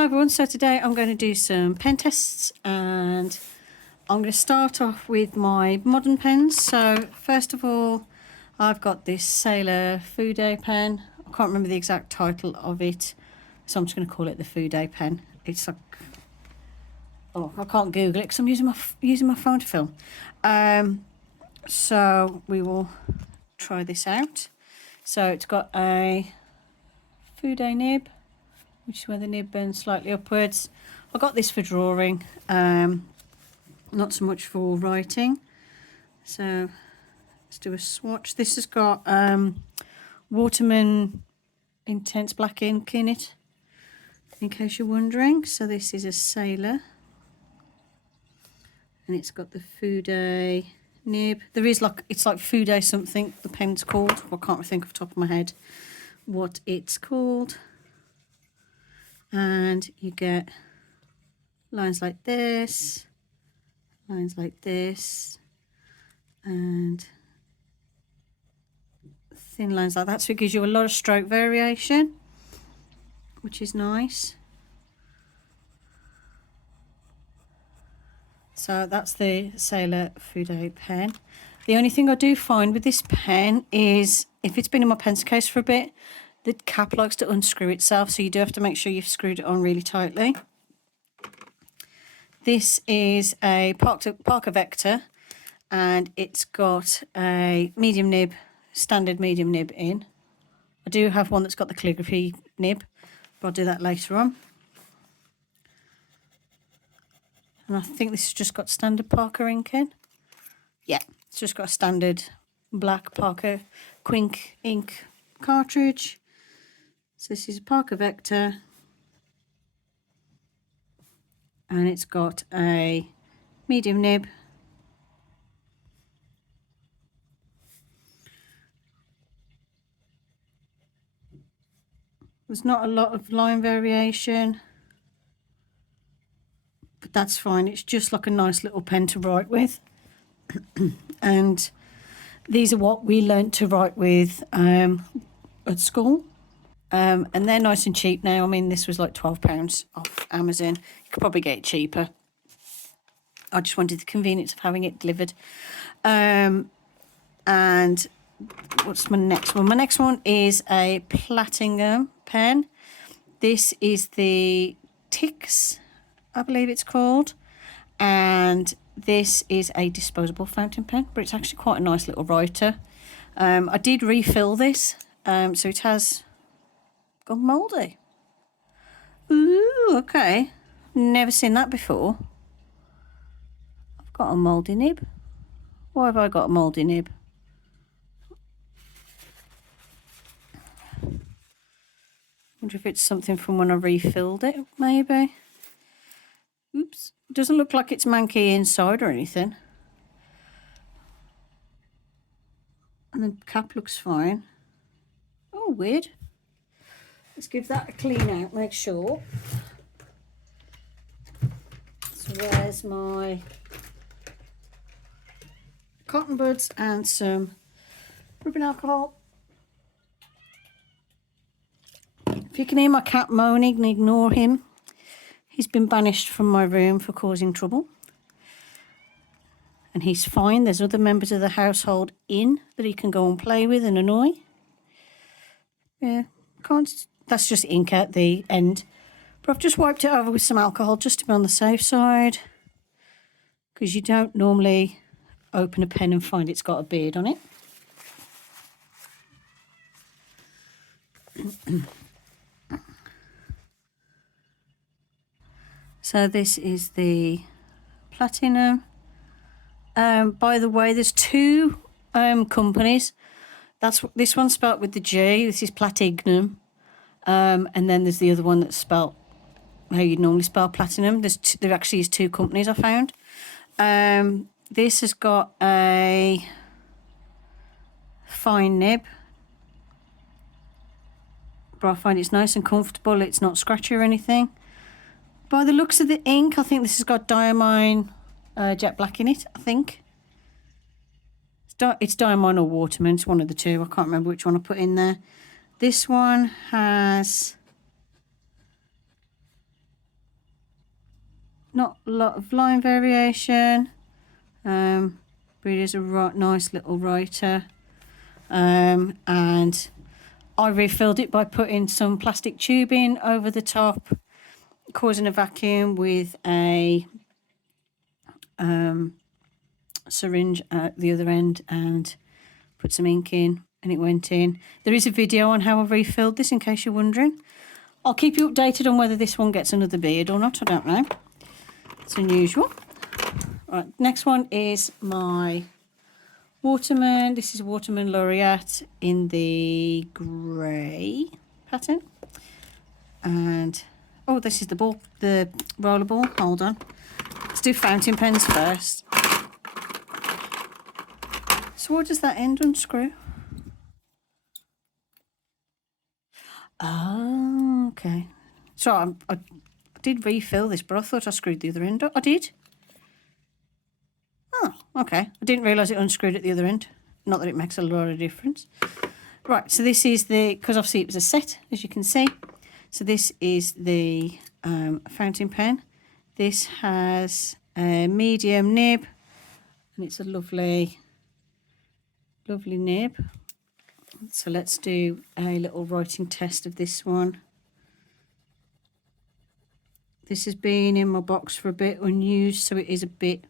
Hi everyone, so today I'm going to do some pen tests and I'm going to start off with my modern pens. So first of all, I've got this Sailor Fude pen. I can't remember the exact title of it, so I'm just going to call it the Fude pen. It's like, oh, I can't Google it because I'm using my phone to film. So we will try this out. So it's got a Fude nib, which is where the nib bends slightly upwards. I got this for drawing, not so much for writing. So let's do a swatch. This has got Waterman Intense Black ink in it, in case you're wondering. So this is a Sailor, and it's got the Fude nib. There is like, it's like Fude something the pen's called. I can't think off the top of my head what it's called. And you get lines like this, lines like this, and thin lines like that. So it gives you a lot of stroke variation, which is nice. So that's the Sailor Fude pen. The only thing I do find with this pen is if it's been in my pencil case for a bit, the cap likes to unscrew itself, so you do have to make sure you've screwed it on really tightly. This is a Parker Vector, and it's got a medium nib, standard medium nib in. I do have one that's got the calligraphy nib, but I'll do that later on. And I think this has just got standard Parker ink in. Yeah, it's just got a standard black Parker Quink ink cartridge. So this is a Parker Vector, and it's got a medium nib. There's not a lot of line variation, but that's fine. It's just like a nice little pen to write with. And these are what we learnt to write with at school. And they're nice and cheap now. I mean, this was like £12 off Amazon. You could probably get it cheaper. I just wanted the convenience of having it delivered. And what's my next one? My next one is a Platinum pen. This is the Tix, I believe it's called. And this is a disposable fountain pen, but it's actually quite a nice little writer. I did refill this, so it has gone mouldy. Ooh, okay. Never seen that before. I've got a mouldy nib. Why have I got a mouldy nib? Wonder if it's something from when I refilled it, maybe. Oops. It doesn't look like it's manky inside or anything. And the cap looks fine. Oh, weird. Let's give that a clean out, make sure. So where's my cotton buds and some rubbing alcohol? If you can hear my cat moaning, ignore him. He's been banished from my room for causing trouble. And he's fine. There's other members of the household in that he can go and play with and annoy. Yeah, that's just ink at the end. But I've just wiped it over with some alcohol just to be on the safe side. Because you don't normally open a pen and find it's got a beard on it. So this is the Platinum. By the way, there's two companies. This one's spelt with the G. This is Platinum. And then there's the other one that's spelt how you'd normally spell platinum. There actually is two companies I found. This has got a fine nib, but I find it's nice and comfortable. It's not scratchy or anything. By the looks of the ink, I think this has got Diamine Jet Black in it, I think. It's Diamine or Waterman, it's one of the two. I can't remember which one I put in there. This one has not a lot of line variation, but it is a nice little writer. And I refilled it by putting some plastic tubing over the top, causing a vacuum with a syringe at the other end, and put some ink in, and it went in. There is a video on how I refilled this in case you're wondering. I'll keep you updated on whether this one gets another beard or not, I don't know. It's unusual. Right, next one is my Waterman. This is Waterman Laureate in the grey pattern. And, oh, this is the ball, the roller ball. Hold on. Let's do fountain pens first. So what does that end unscrew? Oh, okay. So I did refill this, but I thought I screwed the other end up. I did. Oh, okay. I didn't realise it unscrewed at the other end. Not that it makes a lot of difference. Right, so this is the, because obviously it was a set, as you can see. So this is the fountain pen. This has a medium nib, and it's a lovely, lovely nib. So let's do a little writing test of this one. This has been in my box for a bit, unused, so it is a bit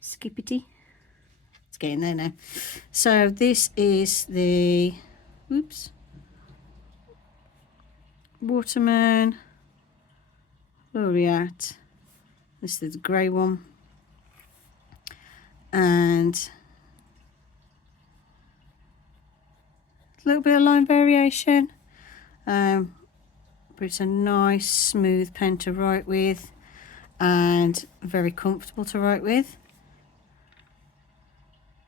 skippity. It's getting there now. So this is the, oops, Waterman Laureate. This is the grey one. And a little bit of line variation. But it's a nice smooth pen to write with, and very comfortable to write with.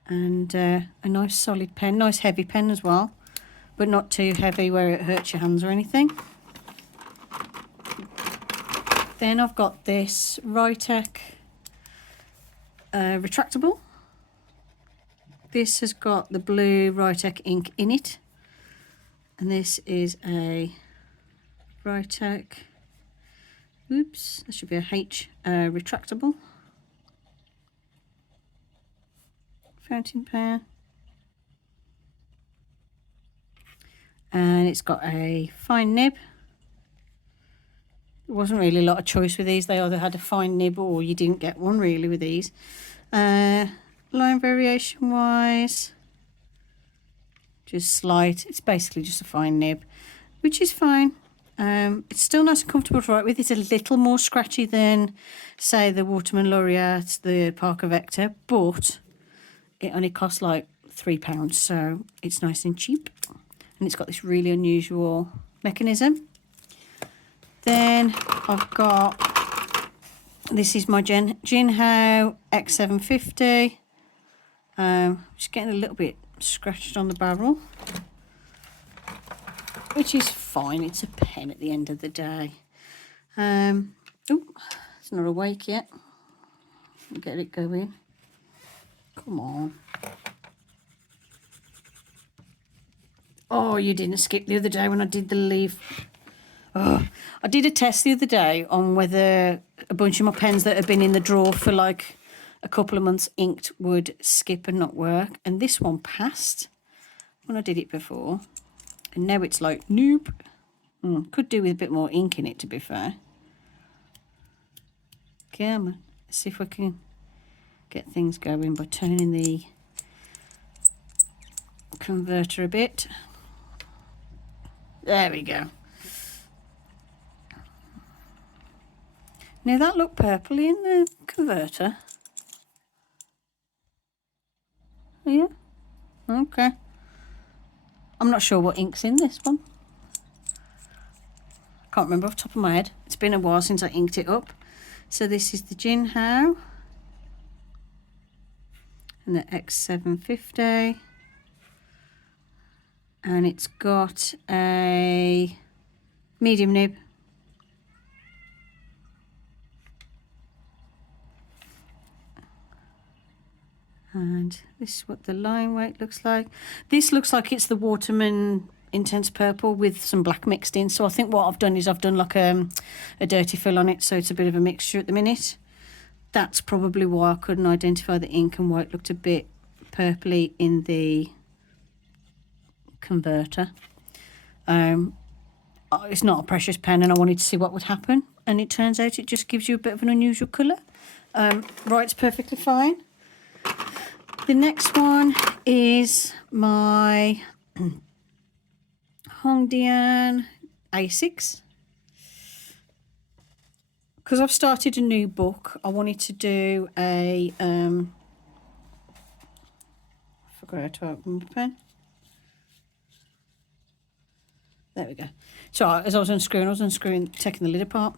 And a nice solid pen, nice heavy pen as well, but not too heavy where it hurts your hands or anything. Then I've got this Writec retractable. This has got the blue Writec ink in it, and this is a Writec, oops, that should be a H retractable fountain pen, and it's got a fine nib. There wasn't really a lot of choice with these. They either had a fine nib or you didn't get one really with these. Line variation wise, just slight. It's basically just a fine nib, which is fine. It's still nice and comfortable to write with. It's a little more scratchy than, say, the Waterman Laureate, the Parker Vector, but it only costs like £3, so it's nice and cheap. And it's got this really unusual mechanism. Then I've got, this is my Jinhao X750. Just getting a little bit scratched on the barrel, which is fine. It's a pen at the end of the day. Oh, it's not awake yet. Get it going. Come on. Oh, you didn't skip the other day when I did the leaf. Oh, I did a test the other day on whether a bunch of my pens that have been in the drawer for like a couple of months inked would skip and not work. And this one passed when I did it before. And now it's like, nope. Could do with a bit more ink in it, to be fair. Come on. Let's see if I can get things going by turning the converter a bit. There we go. Now that looked purpley in the converter. Yeah. Okay. I'm not sure what ink's in this one. Can't remember off the top of my head. It's been a while since I inked it up. So this is the Jinhao and the X750. And it's got a medium nib. And this is what the line weight looks like. This looks like it's the Waterman intense purple with some black mixed in. So I think what I've done is I've done like a dirty fill on it, so it's a bit of a mixture at the minute. That's probably why I couldn't identify the ink and why it looked a bit purpley in the converter. It's not a precious pen, and I wanted to see what would happen, and it turns out it just gives you a bit of an unusual colour. Writes perfectly fine. The next one is my Hongdian A6. Because I've started a new book, I wanted to do a I forgot how to open my pen. There we go. So as I was unscrewing, taking the lid apart.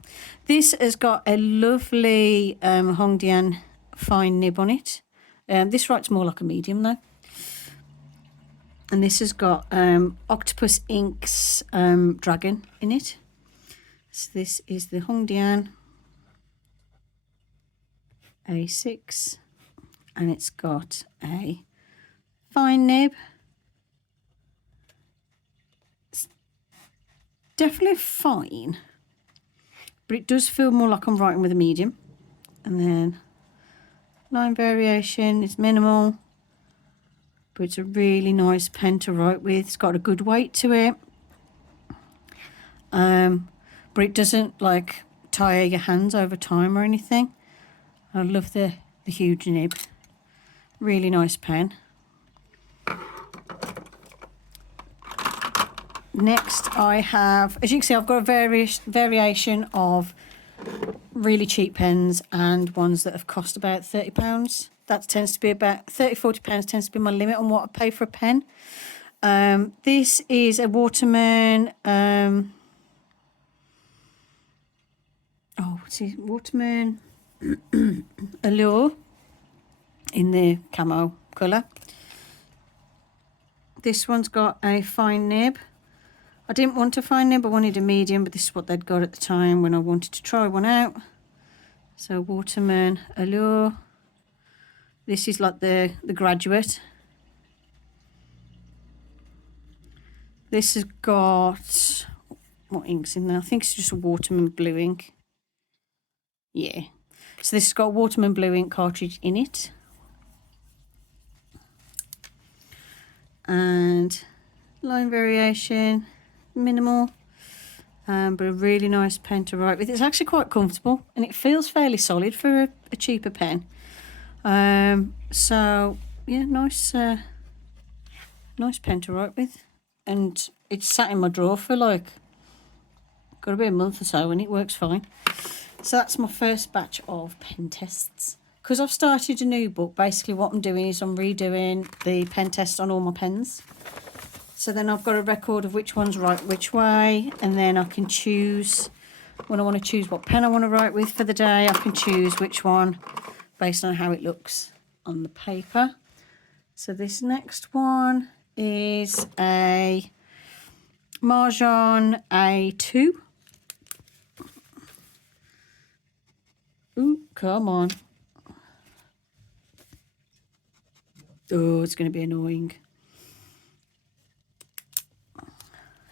This has got a lovely Hongdian fine nib on it. This writes more like a medium though. And this has got Octopus Inks Dragon in it. So this is the Hongdian A6, and it's got a fine nib. It's definitely fine, but it does feel more like I'm writing with a medium. And then line variation is minimal, but it's a really nice pen to write with. It's got a good weight to it, but it doesn't like tire your hands over time or anything. I love the huge nib. Really nice pen. Next I have, as you can see, I've got a variation of really cheap pens and ones that have cost about £30. That tends to be about £30–40 tends to be my limit on what I pay for a pen. This is a Waterman, Waterman Allure in the camo colour. This one's got a fine nib. I didn't want a fine nib, I wanted a medium, but this is what they'd got at the time when I wanted to try one out. So Waterman Allure. This is like the graduate. This has got, what ink's in there? I think it's just a Waterman blue ink. Yeah. So this has got a Waterman blue ink cartridge in it. And line variation, minimal, but a really nice pen to write with. It's actually quite comfortable and it feels fairly solid for a cheaper pen. So yeah, nice pen to write with, and it's sat in my drawer for like got to be a month or so, and it works fine. So that's my first batch of pen tests. Because I've started a new book, basically what I'm doing is I'm redoing the pen test on all my pens. So then I've got a record of which ones write which way, and then I can choose, when I want to choose what pen I want to write with for the day, I can choose which one based on how it looks on the paper. So this next one is a Marjon A2. Ooh, come on. Oh, it's going to be annoying.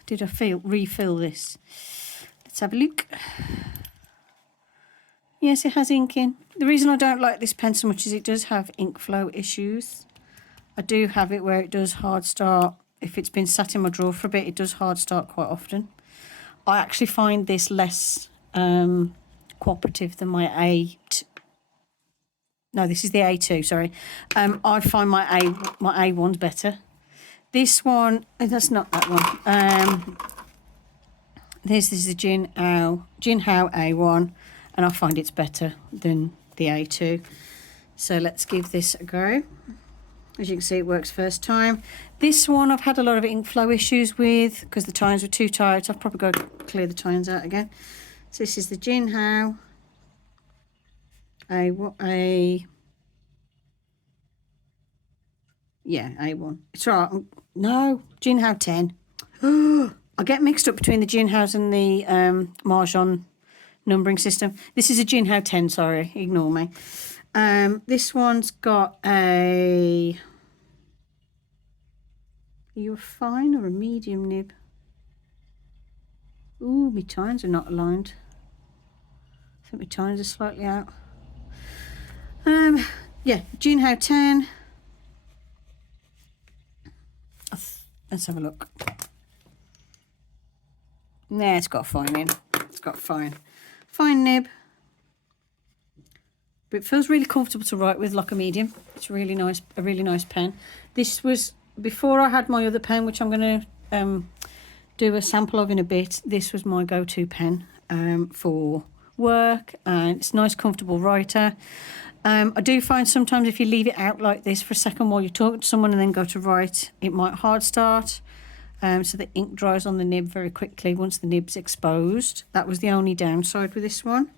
Did I refill this? Let's have a look. Yes, it has ink in. The reason I don't like this pen so much is it does have ink flow issues. I do have it where it does hard start. If it's been sat in my drawer for a bit, it does hard start quite often. I actually find this less cooperative than my A2. No, this is the A2, sorry. I find my A1's better. This one, that's not that one. This is the Jinhao A1, and I find it's better than the A2. So let's give this a go. As you can see, it works first time. This one I've had a lot of ink flow issues with because the tines were too tight. I've probably got to clear the tines out again. So this is the Jinhao A1. Yeah, A1. It's right. No, Jinhao 10. I get mixed up between the Jinhaos and the Marjon numbering system. This is a Jinhao 10, sorry, ignore me. This one's got a Are you a fine or a medium nib? Ooh, my tines are not aligned. I think my tines are slightly out. Yeah, Junhao 10. Let's have a look. Yeah, it's got a fine in. It's got a fine nib. But it feels really comfortable to write with, like a medium. It's really nice, a really nice pen. This was before I had my other pen, which I'm going to do a sample of in a bit. This was my go-to pen for work, and it's a nice, comfortable writer. I do find sometimes if you leave it out like this for a second while you talk to someone and then go to write, it might hard start. So the ink dries on the nib very quickly once the nib's exposed. That was the only downside with this one.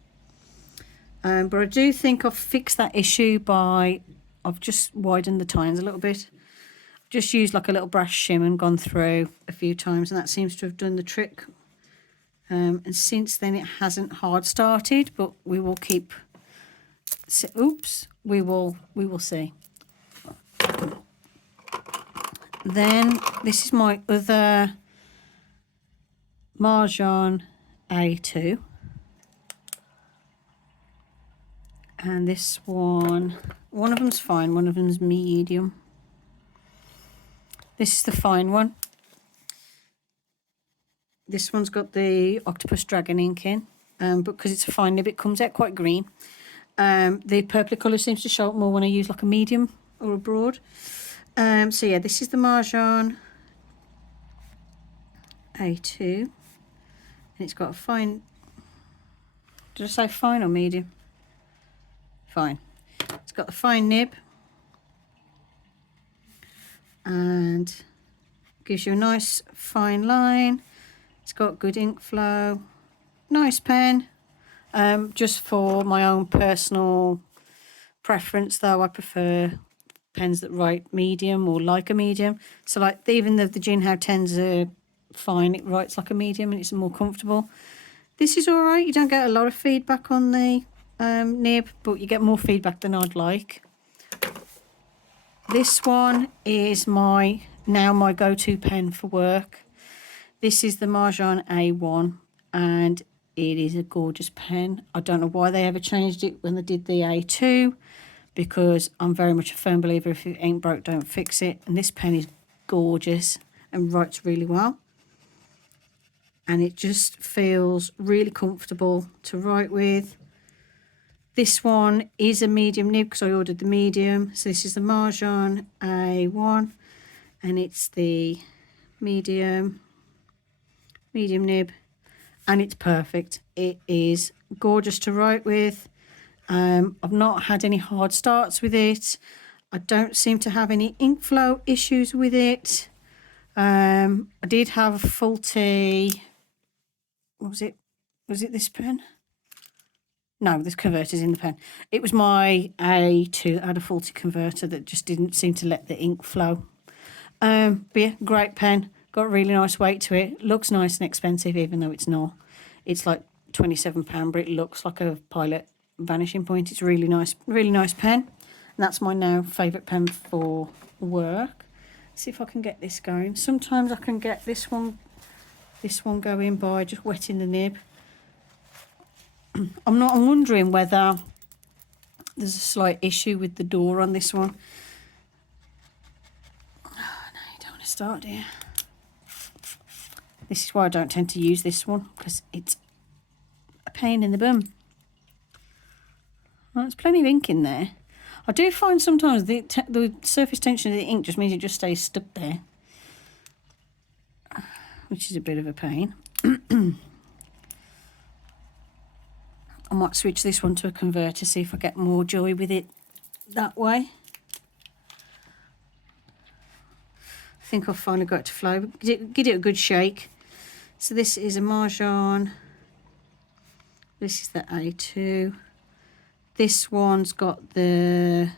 But I do think I've fixed that issue by, I've just widened the tines a little bit. Just used like a little brush shim and gone through a few times, and that seems to have done the trick. And since then it hasn't hard started, but we will keep, oops, we will see. Then this is my other Marjan A2. And this one of them's fine, one of them's medium. This is the fine one. This one's got the Octopus Dragon ink in, but because it's a fine nib, it comes out quite green. The purple colour seems to show up more when I use like a medium or a broad. So yeah, this is the Marjan A2. And it's got a fine, did I say fine or medium? Fine. It's got the fine nib. And gives you a nice fine line. It's got good ink flow. Nice pen. Just for my own personal preference though, I prefer pens that write medium or like a medium. So like even though the Junhao 10s are fine, it writes like a medium and it's more comfortable. This is alright. You don't get a lot of feedback on the nib, but you get more feedback than I'd like. This one is my go-to pen for work. This is the Marjan A1 and it is a gorgeous pen. I don't know why they ever changed it when they did the A2, because I'm very much a firm believer if it ain't broke, don't fix it. And this pen is gorgeous and writes really well. And it just feels really comfortable to write with. This one is a medium nib because I ordered the medium. So this is the Marjan A1 and it's the medium nib and it's perfect. It is gorgeous to write with. I've not had any hard starts with it. I don't seem to have any ink flow issues with it. I did have a faulty, what was it? Was it this pen? No, this converter's in the pen. It was my A2 that had a faulty converter that just didn't seem to let the ink flow. But yeah, great pen. Got a really nice weight to it. Looks nice and expensive, even though it's not. It's like £27, but it looks like a Pilot Vanishing Point. It's a really nice pen. And that's my now favourite pen for work. Let's see if I can get this going. Sometimes I can get this one going by just wetting the nib. I'm wondering whether there's a slight issue with the door on this one. Oh, no, you don't want to start here. This is why I don't tend to use this one, because it's a pain in the bum. Well, there's plenty of ink in there. I do find sometimes the surface tension of the ink just means it just stays stuck there, which is a bit of a pain. I might switch this one to a converter, see if I get more joy with it that way. I think I've finally got it to flow. Give it a good shake. So this is a Marjan. This is the A2. This one's got the...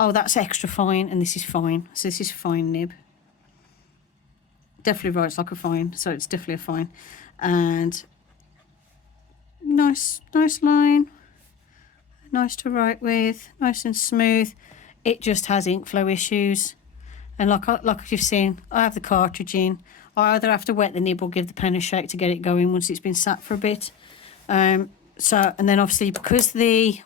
Oh, that's extra fine, and this is fine. So this is fine nib. Definitely writes like a fine, so it's definitely a fine. And nice line. Nice to write with. Nice and smooth. It just has ink flow issues. And like you've seen, I have the cartridge in. I either have to wet the nib or give the pen a shake to get it going once it's been sat for a bit. And then obviously because the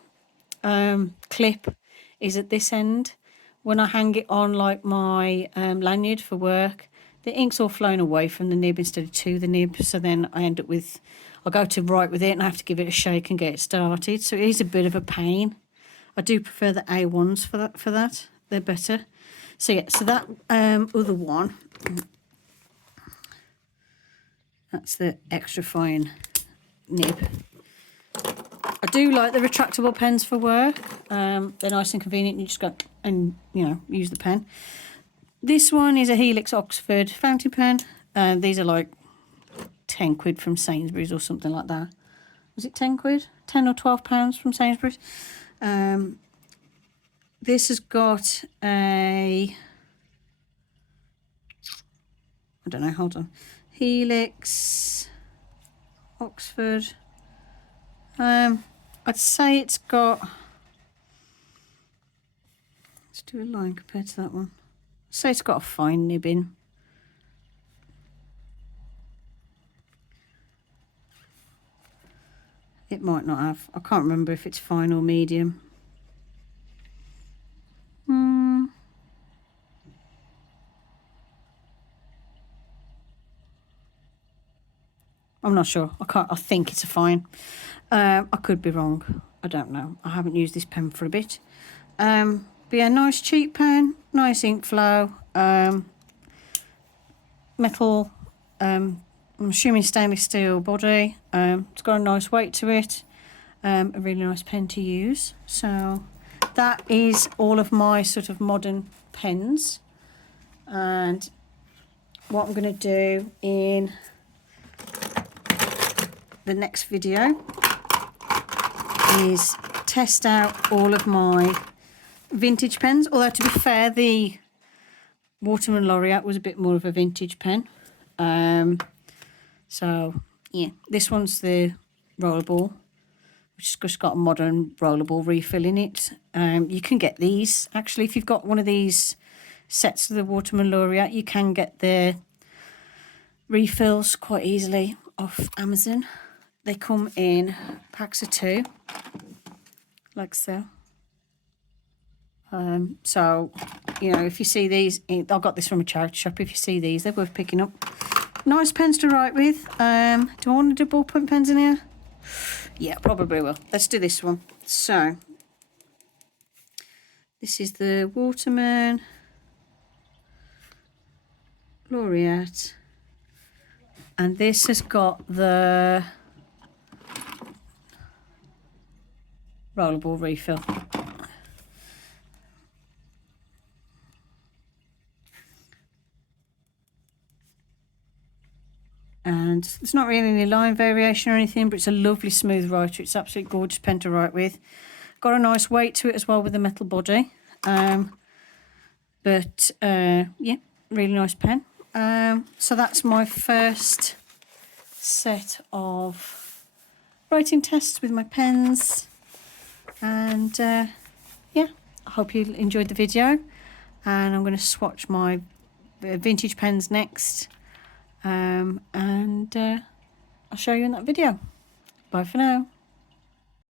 clip is at this end, when I hang it on like my lanyard for work, the ink's all flown away from the nib instead of to the nib. So then I end up with, I'll go to write with it and I have to give it a shake and get it started. So it is a bit of a pain. I do prefer the A1s for that. They're better. So yeah, so that other one, that's the extra fine nib. I do like the retractable pens for work. They're nice and convenient. You just go and, you know, use the pen. This one is a Helix Oxford fountain pen. These are like 10 quid from Sainsbury's or something like that. Was it 10 quid? 10 or 12 pounds from Sainsbury's. This has got a, I don't know, hold on. Helix Oxford. I'd say it's got, let's do a line compared to that one. I'd say it's got a fine nib in. It might not have. I can't remember if it's fine or medium. I'm not sure. I think it's a fine. I could be wrong. I don't know. I haven't used this pen for a bit. But yeah, nice cheap pen, nice ink flow. Metal, I'm assuming stainless steel body. It's got a nice weight to it. A really nice pen to use. So that is all of my sort of modern pens. And what I'm going to do in the next video is test out all of my vintage pens. Although to be fair, the Waterman Laureate was a bit more of a vintage pen. So yeah, this one's the rollerball, which has just got a modern rollerball refill in it. You can get these actually if you've got one of these sets of the Waterman Laureate. You can get the refills quite easily off Amazon. They come in packs of 2, like so. So, you know, if you see these, I got this from a charity shop. If you see these, they're worth picking up. Nice pens to write with. Do I want to do ballpoint pens in here? Yeah, probably will. Let's do this one. So, this is the Waterman Laureate. And this has got the rollerball refill. And there's not really any line variation or anything, but it's a lovely smooth writer. It's absolutely gorgeous pen to write with. Got a nice weight to it as well with the metal body. Yeah, really nice pen. So that's my first set of writing tests with my pens. And yeah, I hope you enjoyed the video. And I'm going to swatch my vintage pens next. And I'll show you in that video. Bye for now.